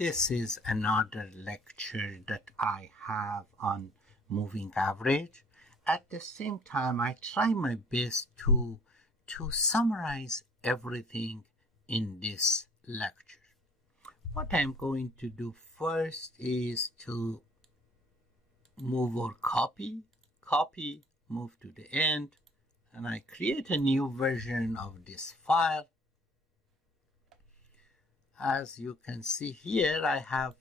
This is another lecture that I have on moving average. At the same time, I try my best to summarize everything in this lecture. What I'm going to do first is to move or copy, move to the end, and I create a new version of this file. As you can see here, I have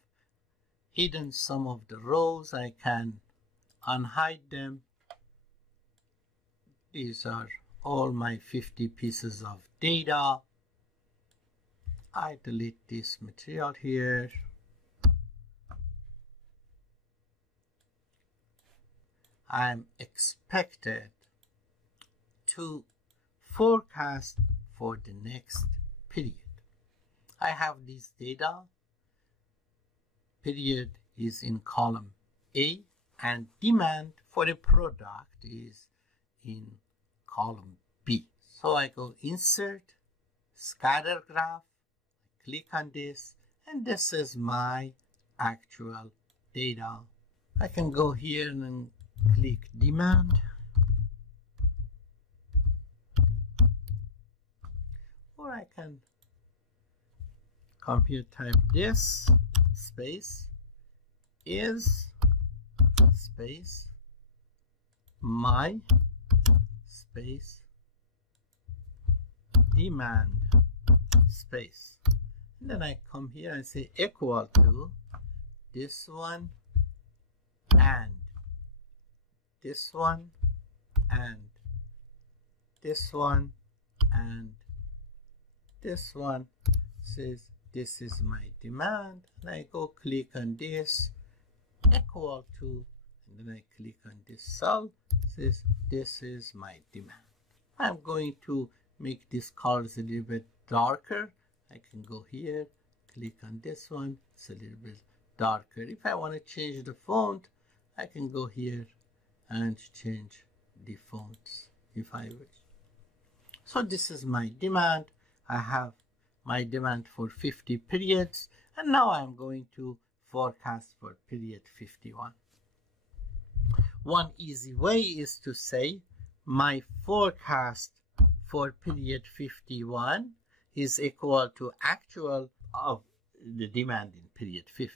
hidden some of the rows. I can unhide them. These are all my 50 pieces of data. I delete this material here. I'm expected to forecast for the next period. I have this data. Period is in column A, and demand for a product is in column B. So I go insert, scatter graph, click on this, and this is my actual data. I can go here and click demand. Or I can come here, type this, space, is, space, my, space, demand, space. And then I come here and say equal to this one, and this one, and this one, and this one. Says this is my demand, and I go click on this, equal to, and then I click on this cell, says this is my demand. I'm going to make this colors a little bit darker. I can go here, click on this one, it's a little bit darker. If I want to change the font, I can go here and change the fonts if I wish. So this is my demand. I have my demand for 50 periods, and now I'm going to forecast for period 51. One easy way is to say my forecast for period 51 is equal to actual of the demand in period 50.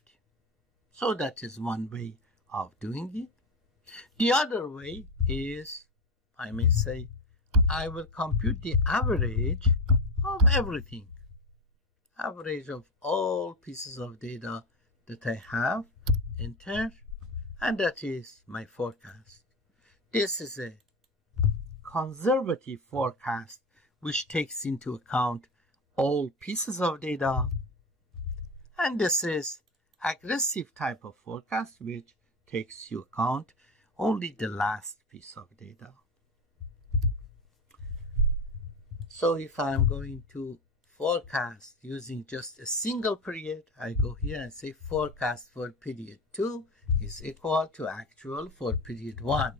So that is one way of doing it. The other way is, I may say, I will compute the average of everything. Average of all pieces of data that I have, enter, and that is my forecast. This is a conservative forecast which takes into account all pieces of data, and this is aggressive type of forecast which takes into account only the last piece of data. So if I'm going to forecast using just a single period, I go here and say forecast for period 2 is equal to actual for period 1.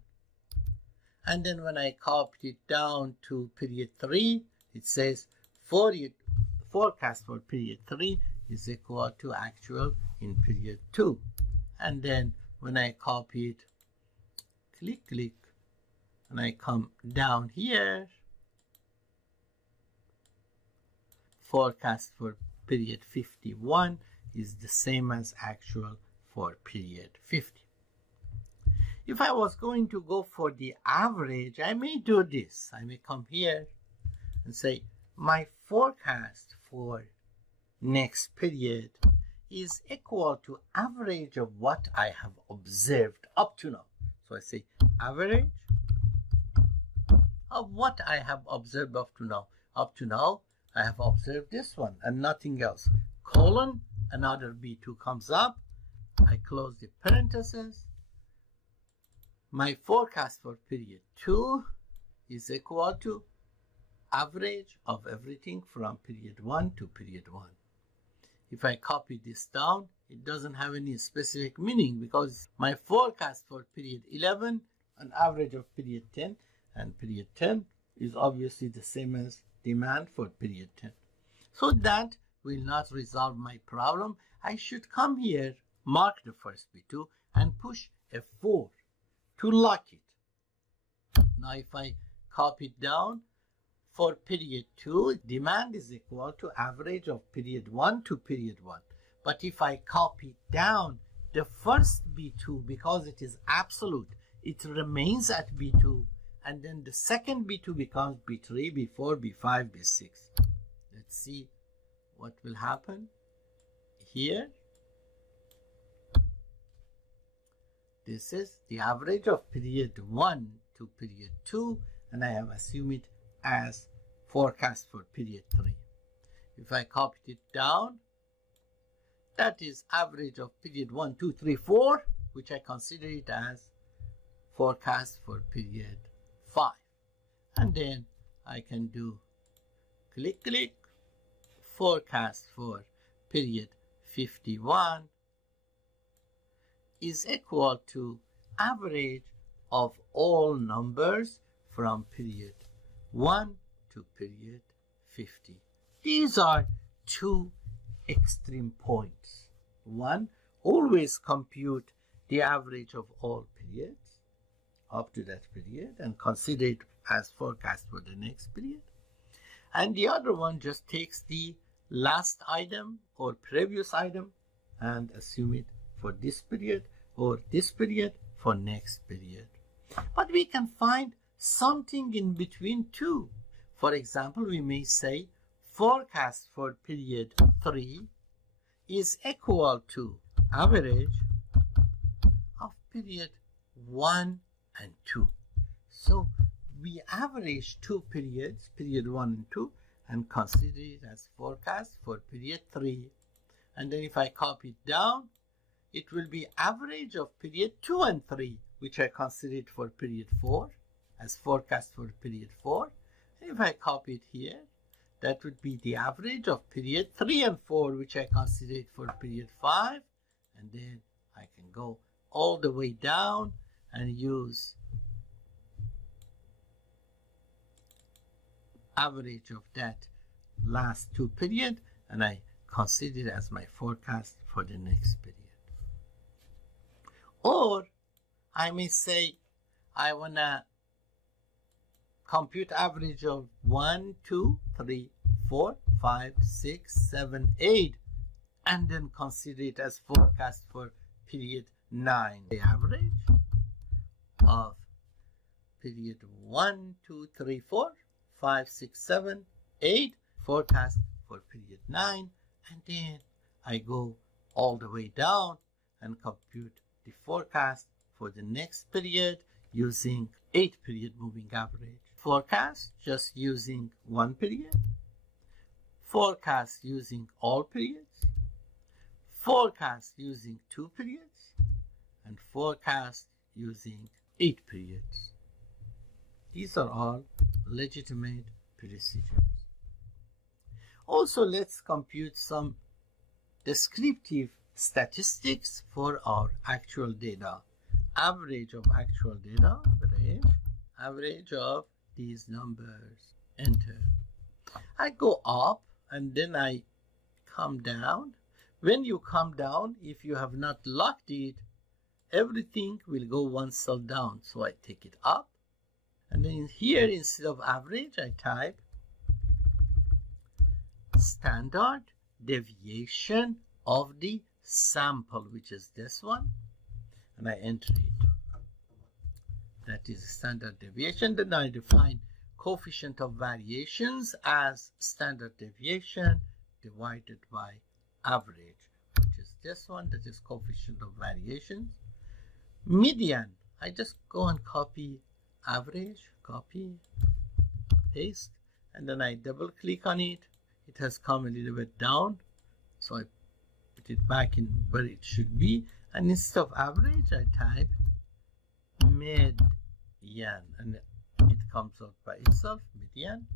And then when I copy it down to period 3, it says forecast for period 3 is equal to actual in period 2. And then when I copy it, click, and I come down here, forecast for period 51 is the same as actual for period 50. If I was going to go for the average, I may do this. I may come here and say my forecast for next period is equal to average of what I have observed up to now. So I say average of what I have observed up to now. Up to now, I have observed this one and nothing else. Colon, another B2 comes up. I close the parentheses. My forecast for period 2 is equal to average of everything from period 1 to period 1. If I copy this down, it doesn't have any specific meaning because my forecast for period 11, an average of period 10, and period 10 is obviously the same as demand for period 10. So that will not resolve my problem. I should come here, mark the first B2, and push F4 to lock it. Now if I copy it down, for period 2, demand is equal to average of period 1 to period 1. But if I copy down the first B2, because it is absolute, it remains at B2, and then the second B2 becomes B3, B4, B5, B6. Let's see what will happen here. This is the average of period 1 to period 2, and I have assumed it as forecast for period 3. If I copy it down, that is average of period 1, 2, 3, 4, which I consider it as forecast for period 5. And then I can do click, forecast for period 51 is equal to average of all numbers from period 1 to period 50. These are two extreme points. One, always compute the average of all periods up to that period and consider it as forecast for the next period. And the other one just takes the last item or previous item and assume it for this period or this period for next period. But we can find something in between too. For example, we may say forecast for period 3 is equal to average of period 1 and 2. So we average two periods, period 1 and 2, and consider it as forecast for period 3. And then if I copy it down, it will be average of period 2 and 3, which I consider it for period 4 as forecast for period 4. And if I copy it here, that would be the average of period 3 and 4, which I consider it for period 5. And then I can go all the way down and use average of that last two period, and I consider it as my forecast for the next period. Or I may say I want to compute average of 1, 2, 3, 4, 5, 6, 7, 8, and then consider it as forecast for period 9. The average of period 1, 2, 3, 4, 5, 6, 7, 8, forecast for period 9, and then I go all the way down and compute the forecast for the next period using 8 period moving average. Forecast just using one period, forecast using all periods, forecast using 2 periods, and forecast using 8 periods. These are all legitimate procedures. Also, let's compute some descriptive statistics for our actual data. Average of actual data, average of these numbers, enter. I go up and then I come down. When you come down, if you have not locked it, everything will go one cell down. So I take it up. And then here, instead of average, I type standard deviation of the sample, which is this one, and I enter it. That is standard deviation. Then I define coefficient of variations as standard deviation divided by average, which is this one, that is coefficient of variations. Median, I just go and copy average, copy, paste, and then I double click on it. It has come a little bit down, so I put it back in where it should be, and instead of average I type median, and it comes out by itself. Median.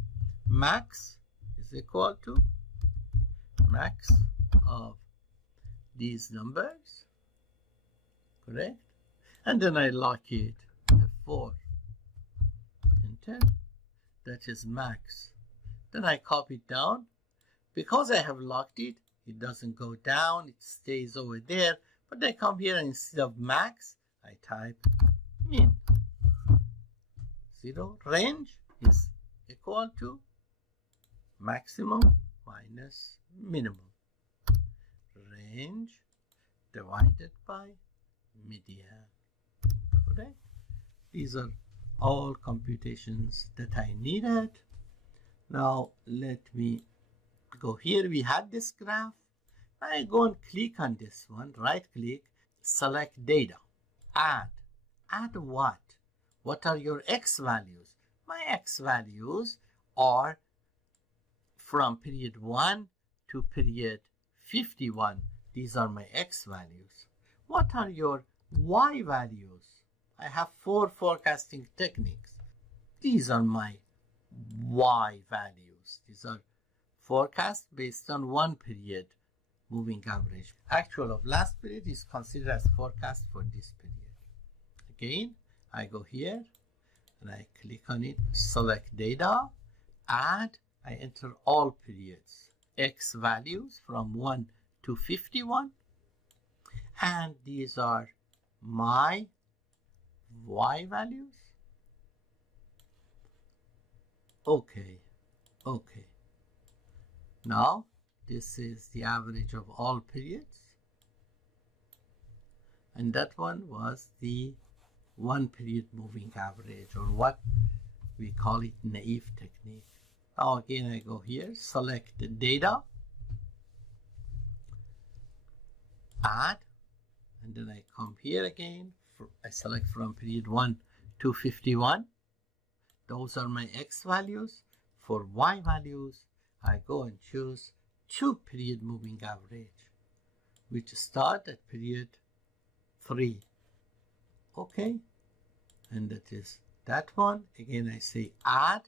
Max is equal to max of these numbers, correct? And then I lock it F4, enter. That is max. Then I copy it down. Because I have locked it, it doesn't go down, it stays over there. But I come here and instead of max, I type min. 0 range is equal to maximum minus minimum. Range divided by median. Correct? These are all computations that I needed. Now let me go here. We had this graph. I go and click on this one, right click, select data, add. Add what? What are your x values? My x values are from period 1 to period 51. These are my x values. What are your y values? I have 4 forecasting techniques. These are my y values. These are forecasts based on 1 period moving average. Actual of last period is considered as forecast for this period. Again, I go here and I click on it, select data, add, I enter all periods, x values from 1 to 51, and these are my y values. Okay. Now, this is the average of all periods. And that one was the 1 period moving average, or what we call it naive technique. Now again, I go here, select the data, add, and then I come here again. I select from period 1 to 51. Those are my x values. For y values, I go and choose 2 period moving average, which start at period 3. Okay, and that is that one. Again, I say add.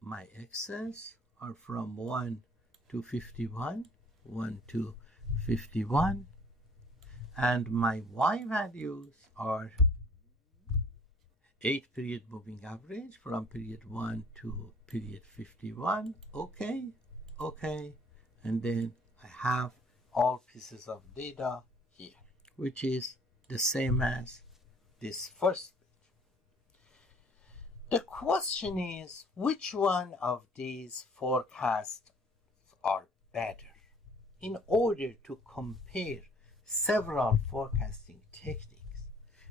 My x's are from 1 to 51, 1 to 51, and my y values are 8 period moving average from period 1 to period 51. Okay, and then I have all pieces of data here, which is the same as this first page. The question is, which one of these forecasts are better? In order to compare several forecasting techniques,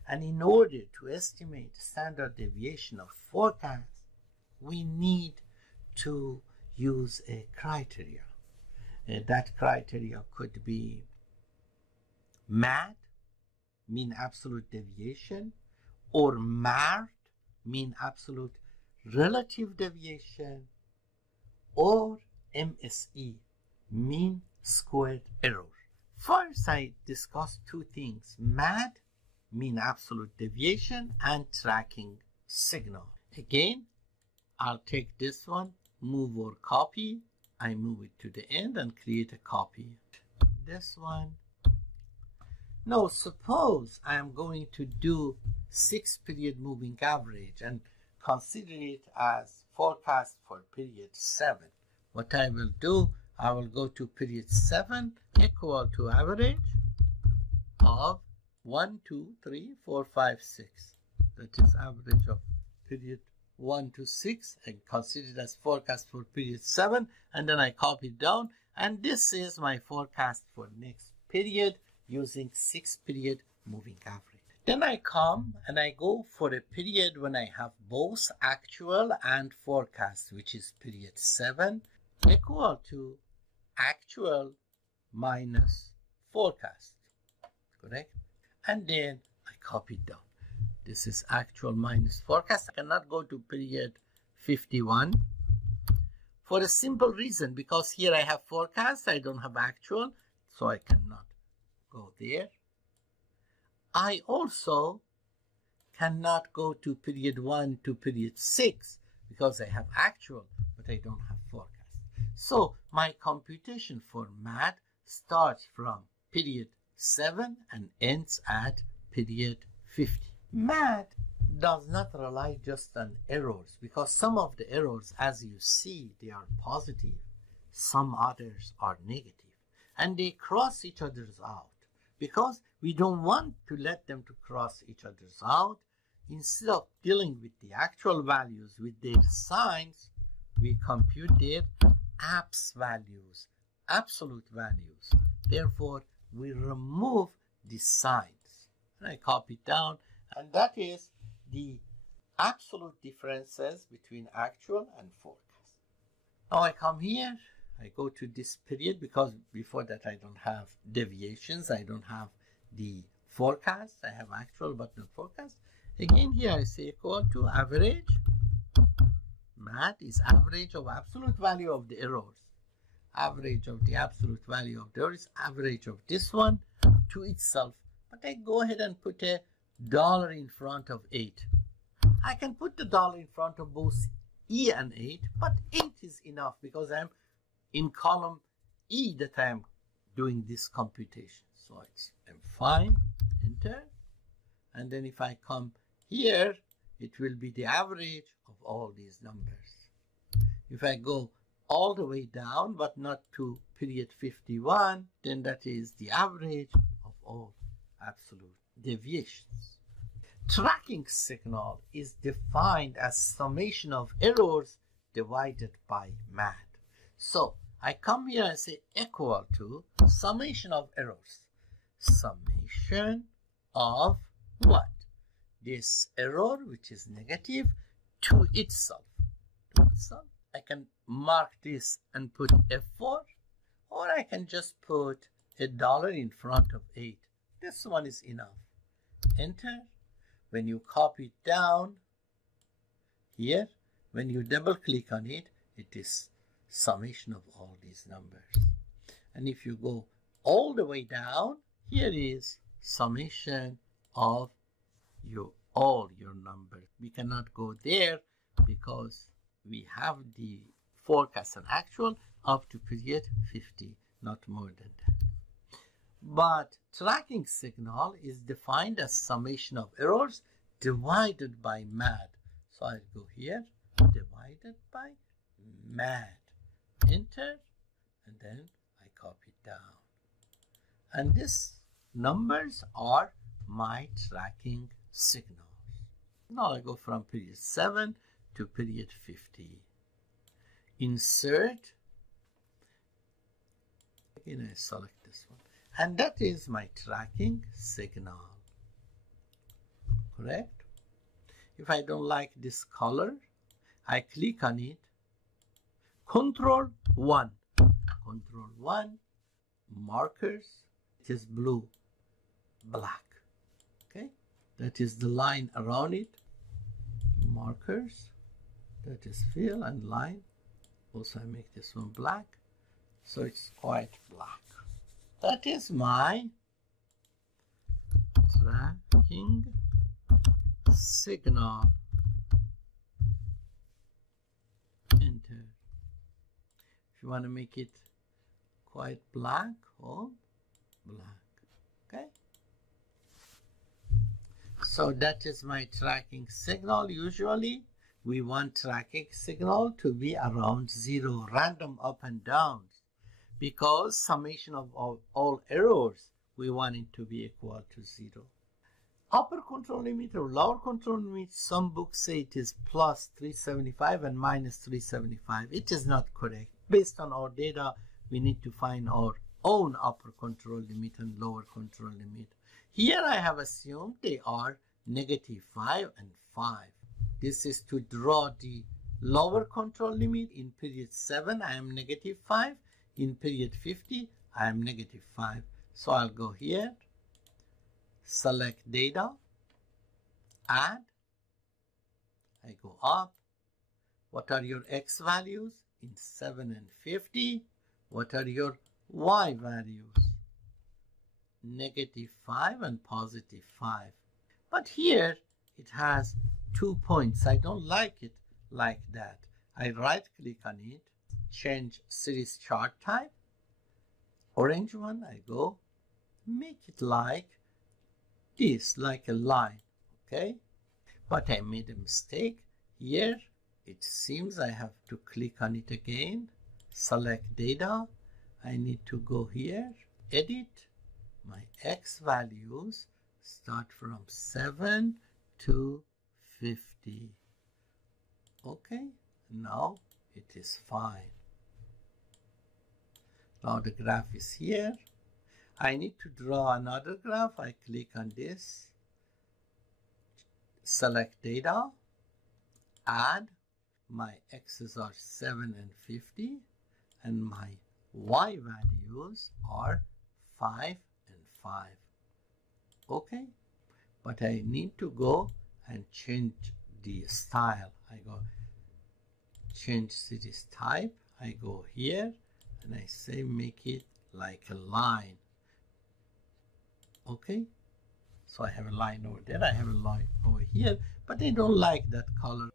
and in order to estimate standard deviation of forecasts, we need to use a criteria. That criteria could be MAD, mean absolute deviation, or MART, mean absolute relative deviation, or MSE, mean squared error. First, I discussed 2 things: MAD, mean absolute deviation, and tracking signal. Again, I'll take this one, move or copy. I move it to the end and create a copy. This one. Now, suppose I am going to do 6 period moving average and consider it as forecast for period 7. What I will do, I will go to period 7 equal to average of 1, 2, 3, 4, 5, 6. That is average of period 1 to 6 and consider it as forecast for period 7, and then I copy it down, and this is my forecast for next period using 6 period moving average. Then I come and I go for a period when I have both actual and forecast, which is period 7 equal to actual minus forecast, correct? And then I copy it down. This is actual minus forecast. I cannot go to period 51 for a simple reason, because here I have forecast, I don't have actual, so I cannot go there. I also cannot go to period 1 to period 6 because I have actual, but I don't have forecast. So my computation for MAD starts from period 7 and ends at period 50. MAD does not rely just on errors, because some of the errors, as you see, they are positive. some others are negative. And they cross each other's out. Because we don't want to let them to cross each other's out, instead of dealing with the actual values with their signs, we compute their abs values, absolute values. Therefore, we remove the signs. And I copy it down, and that is the absolute differences between actual and forecast. Now I come here, I go to this period, because before that I don't have deviations, I don't have the forecast, I have actual but not forecast. Again here I say equal to average. MAT is average of absolute value of the errors. Average of the absolute value of the errors, average of this one to itself. But I go ahead and put a dollar in front of 8. I can put the dollar in front of both E and 8, but 8 is enough because I'm in column E that I am doing this computation. So I'm fine, enter. And then if I come here, it will be the average of all these numbers. If I go all the way down, but not to period 51, then that is the average of all absolute deviations. Tracking signal is defined as summation of errors divided by MAD. So I come here and say equal to summation of errors. Summation of what? This error, which is negative, to itself. To itself. I can mark this and put F4, or I can just put a dollar in front of 8. This one is enough. Enter. When you copy it down here, when you double click on it, it is summation of all these numbers. And if you go all the way down, here is summation of all your numbers. We cannot go there because we have the forecast and actual up to period 50, not more than that. But tracking signal is defined as summation of errors divided by MAD. So I'll go here, divided by MAD. Enter, and then I copy it down. And these numbers are my tracking signals. Now I go from period 7 to period 50. Insert. Again, I select this one. And that is my tracking signal. Correct? If I don't like this color, I click on it. Control 1. Control 1. Markers. It is blue. Black. Okay? That is the line around it. Markers. That is fill and line. Also I make this one black. So it's quite black. That is my tracking signal. Enter. If you want to make it quite black, or black. Okay. So that is my tracking signal. Usually we want tracking signal to be around 0, random up and downs. Because summation of all errors, we want it to be equal to 0. Upper control limit or lower control limit, some books say it is plus 375 and minus 375. It is not correct. Based on our data, we need to find our own upper control limit and lower control limit. Here I have assumed they are negative 5 and 5. This is to draw the lower control limit. In period 7, I am negative 5. In period 50, I am negative 5. So I'll go here, select data, add. I go up. What are your X values? In 7 and 50. What are your Y values? Negative 5 and positive 5. But here it has 2 points. I don't like it like that. I right click on it, change series chart type. Orange one, I go, make it like this, like a line, okay? But I made a mistake. Here, it seems I have to click on it again, select data. I need to go here, edit. My X values start from 7 to 50. Okay, now it is fine. Now the graph is here. I need to draw another graph. I click on this, select data, add. My X's are 7 and 50, and my Y values are 5 and 5. Okay, but I need to go and change the style. I go change series type. I go here and I say make it like a line. Okay, so I have a line over there, I have a line over here, but I don't like that color.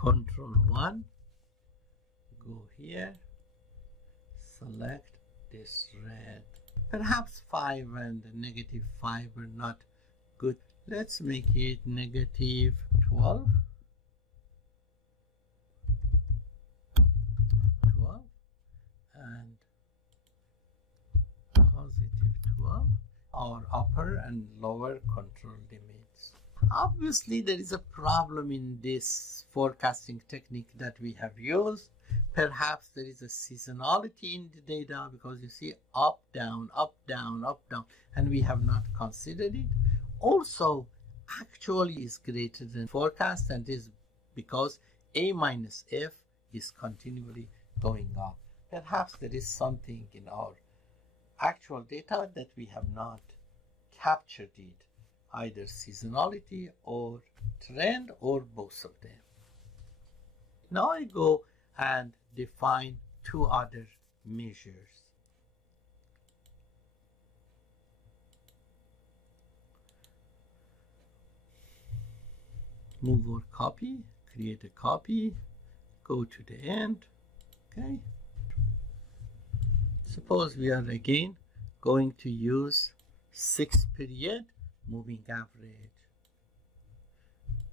Control 1, go here, select this red. Perhaps 5 and -5 are not good. Let's make it -12. 12 and +12. Our upper and lower control limits. Obviously, there is a problem in this forecasting technique that we have used. Perhaps there is a seasonality in the data because you see up, down, up, down, up, down, and we have not considered it. Also, actually is greater than forecast, and this is because A minus F is continually going up. Perhaps there is something in our actual data that we have not captured it, either seasonality or trend or both of them. Now I go and define two other measures. Move or copy, create a copy, go to the end. Okay. Suppose we are again going to use 6 period moving average.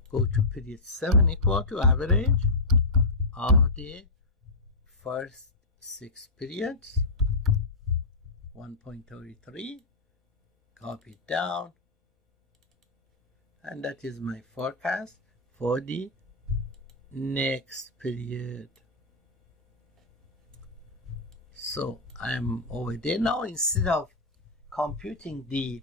Go to period 7 equal to average of the first 6 periods, 1.33, copy it down, and that is my forecast for the next period. So I'm over there now. Instead of computing the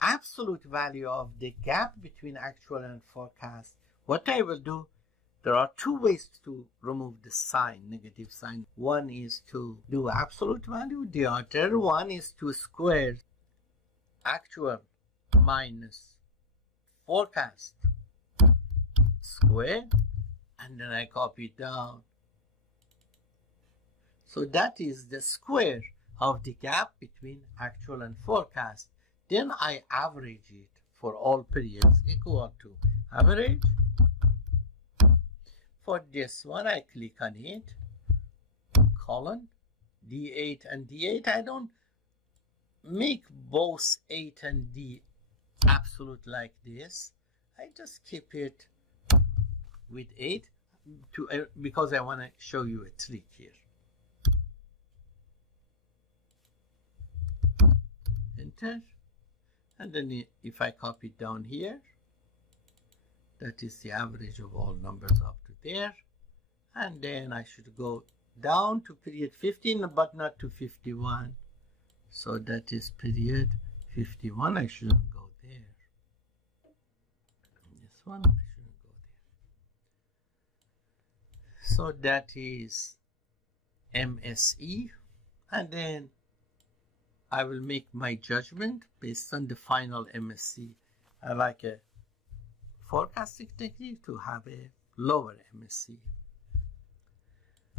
absolute value of the gap between actual and forecast, what I will do, there are two ways to remove the sign, negative sign. One is to do absolute value. The other one is to square actual minus forecast square, and then I copy it down. So that is the square of the gap between actual and forecast. Then I average it for all periods equal to average. For this one, I click on it, colon, D8 and D8. I don't make both 8 and D absolute like this. I just keep it with 8 because I want to show you a trick here. Enter, and then if I copy it down here, that is the average of all numbers up to there, and then I should go down to period 15 but not to 51, so that is period 51. I shouldn't go there. This one I shouldn't go there. So that is MSE, and then I will make my judgment based on the final MSE. I like a forecasting technique to have a lower MSE.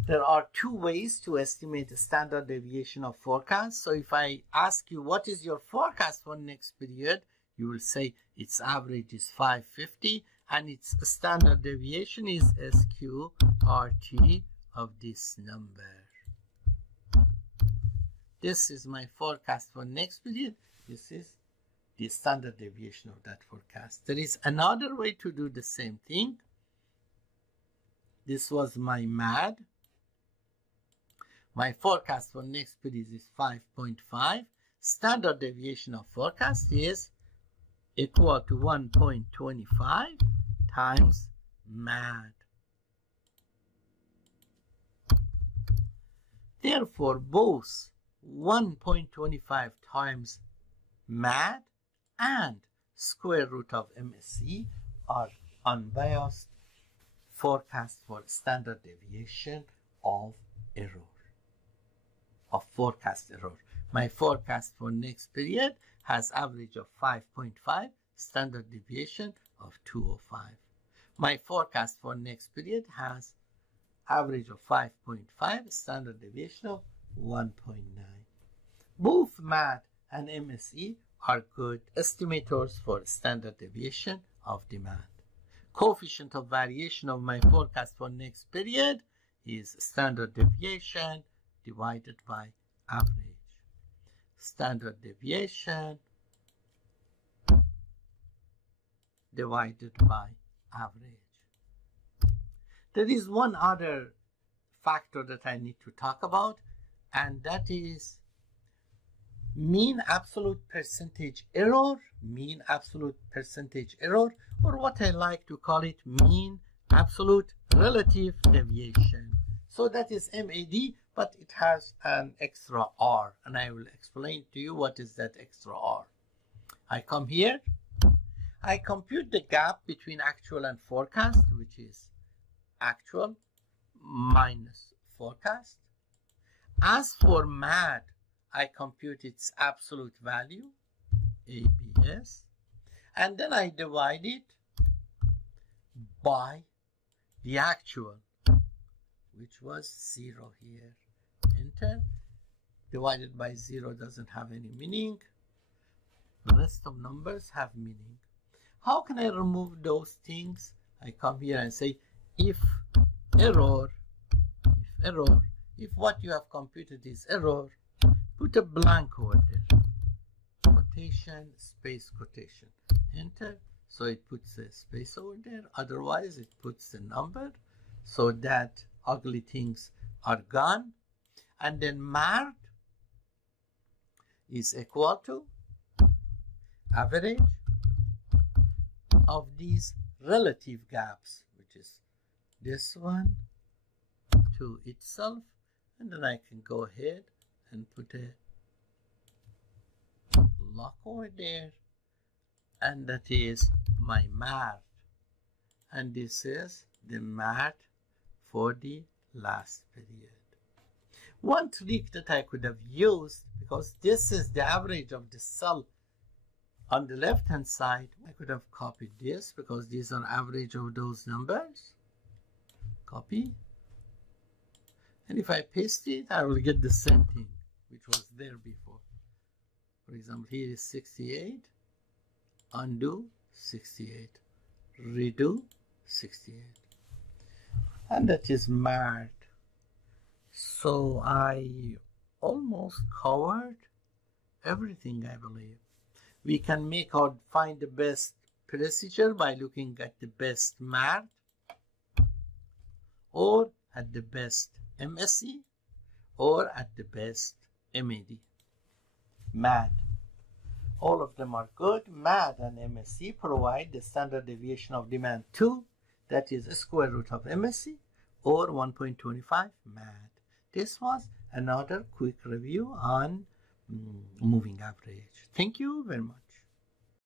There are two ways to estimate the standard deviation of forecast. So if I ask you what is your forecast for next period, you will say its average is 550 and its standard deviation is SQRT of this number. This is my forecast for next period. This is the standard deviation of that forecast. There is another way to do the same thing. This was my MAD. My forecast for next period is 5.5. Standard deviation of forecast is equal to 1.25 times MAD. Therefore, both 1.25 times MAD and square root of MSE are unbiased forecast for standard deviation of error, of forecast error. My forecast for next period has average of 5.5, standard deviation of 205. My forecast for next period has average of 5.5, standard deviation of 1.9. Both MAD and MSE are good estimators for standard deviation of demand. Coefficient of variation of my forecast for next period is standard deviation divided by average. Standard deviation divided by average. There is one other factor that I need to talk about, and that is mean absolute percentage error, mean absolute percentage error, or what I like to call it, mean absolute relative deviation. So that is MAD, but it has an extra R, and I will explain to you what is that extra R. I come here, I compute the gap between actual and forecast, which is actual minus forecast. As for MAD, I compute its absolute value, ABS, and then I divide it by the actual, which was 0 here. Enter. Divided by 0 doesn't have any meaning. The rest of numbers have meaning. How can I remove those things? I come here and say if error, if what you have computed is error, put a blank over there. Quotation, space, quotation. Enter. So it puts a space over there. Otherwise, it puts the number so that ugly things are gone. And then MAD is equal to average of these relative gaps, which is this one to itself. And then I can go ahead and put a lock over there, and that is my MAD, and this is the MAD for the last period. One trick that I could have used, because this is the average of the cell on the left hand side, I could have copied this because these are average of those numbers. Copy. And if I paste it, I will get the same thing which was there before. For example, here is 68, undo 68, redo 68. And that is MAD. So I almost covered everything, I believe. We can find the best procedure by looking at the best MAD or at the best MSE or at the best MAD. MAD. All of them are good. MAD and MSE provide the standard deviation of demand 2, that is a square root of MSE, or 1.25 MAD. This was another quick review on moving average. Thank you very much.